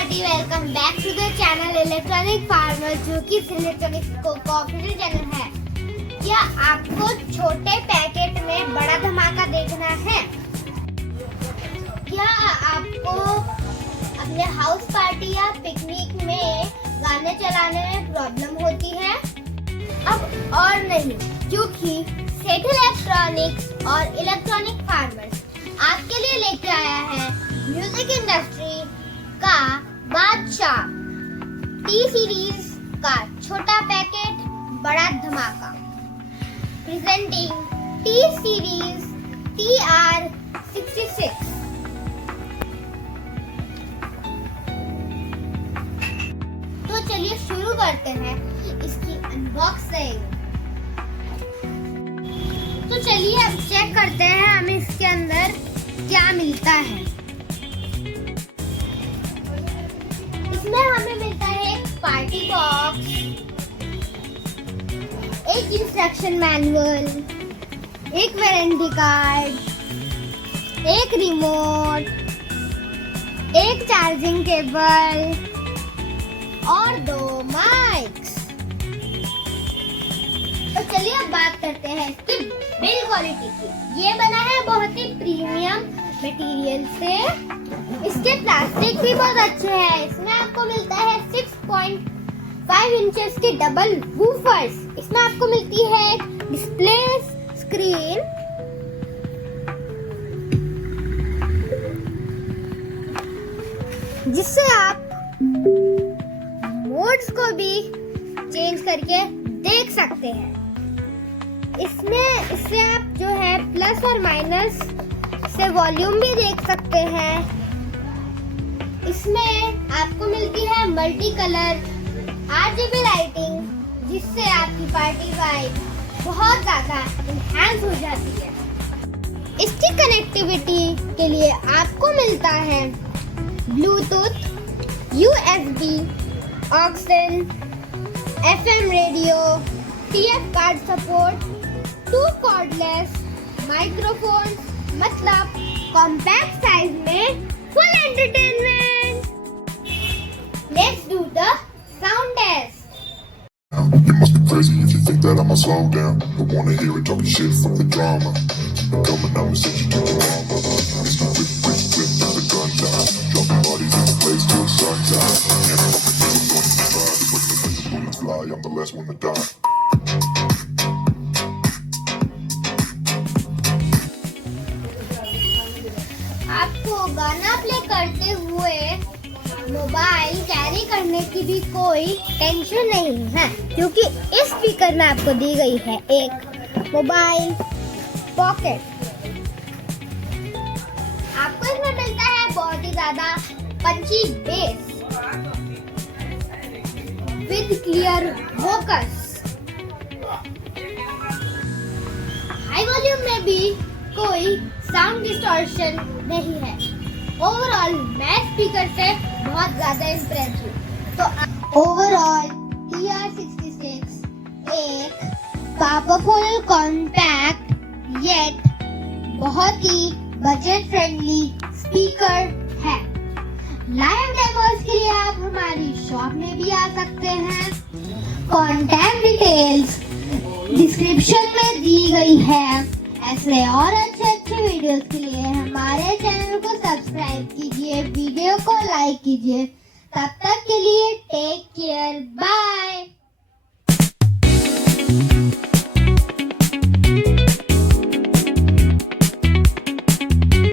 everybody, welcome back to the channel Electronic Farmer, जो कि electronic cooperative channel है। क्या आपको छोटे पैकेट में बड़ा धमाका देखना है? क्या आपको अपने हाउस पार्टी या पिकनिक में गाने चलाने में प्रॉब्लम होती है? अब और नहीं, क्योंकि सेठ इलेक्ट्रॉनिक्स और इलेक्ट्रॉनिक फार्मर्स आपके लिए लेके आया है म्यूजिक इंडस्ट्री का बादशाह टी सीरीज का छोटा पैकेट बड़ा धमाका, प्रेजेंटिंग टी सीरीज TR66। तो चलिए शुरू करते हैं इसकी अनबॉक्सिंग। तो चलिए अब चेक करते हैं हमें इसके अंदर क्या मिलता है। इसमें हमें मिलता है एक पार्टी बॉक्स, एक इंस्ट्रक्शन मैनुअल, एक वारंटी कार्ड, एक रिमोट, एक चार्जिंग केबल और 2 माइक्स। तो चलिए अब बात करते हैं इसकी बिल्ड क्वालिटी की। ये बना है बहुत ही प्रीमियम मटेरियल से। इसके प्लास्टिक भी बहुत अच्छे हैं। इसमें आपको मिलता है 6.5 इंचेस की डबल वूफर्स। इसमें आपको मिलती है डिस्प्ले स्क्रीन, जिससे आप मोड्स को भी चेंज करके देख सकते हैं। इससे आप जो है प्लस और माइनस से वॉल्यूम भी देख सकते हैं। इसमें आपको मिलती है मल्टी कलर RGB लाइटिंग, जिससे आपकी पार्टी वाइब बहुत ज्यादा एनहांस हो जाती है। इसकी कनेक्टिविटी के लिए आपको मिलता है Bluetooth, USB, aux in, FM radio, TF card support, 2 cordless microphone, मतलब कॉम्पैक्ट साइज में full entertainment. Let's do the sound test. You must be crazy if you think that I'ma slow down. Don't wanna hear it talking shit from the drama. Coming up and set you to the mama. It's the whip, now the gun time. Dropping bodies in the place till sunshine. And I'm up and down, going to the side. But the bullets fly, I'm the last one to die. आपको गाना play करते हुए mobile carry करने की भी कोई tension नहीं है, क्योंकि इस स्पीकर में आपको दी गई है एक मोबाइल पॉकेट। आपको इसमें मिलता है बहुत ही ज्यादा punchy bass with clear vocals. High volume में भी कोई साउंड डिस्टॉर्शन नहीं है। ओवरऑल मैं स्पीकर से बहुत ज्यादा इम्प्रेस हूँ। तो ओवरऑल TR66 एक पावरफुल, कॉम्पैक्ट येट बहुत ही बजट फ्रेंडली स्पीकर है। लाइव डेमोस के लिए आप हमारी शॉप में भी आ सकते हैं। कॉन्टैक्ट डिटेल्स डिस्क्रिप्शन में दी गई है। ऐसे और अच्छे वीडियोस के लिए हमारे चैनल को सब्सक्राइब कीजिए, वीडियो को लाइक कीजिए। तब तक के लिए टेक केयर, बाय।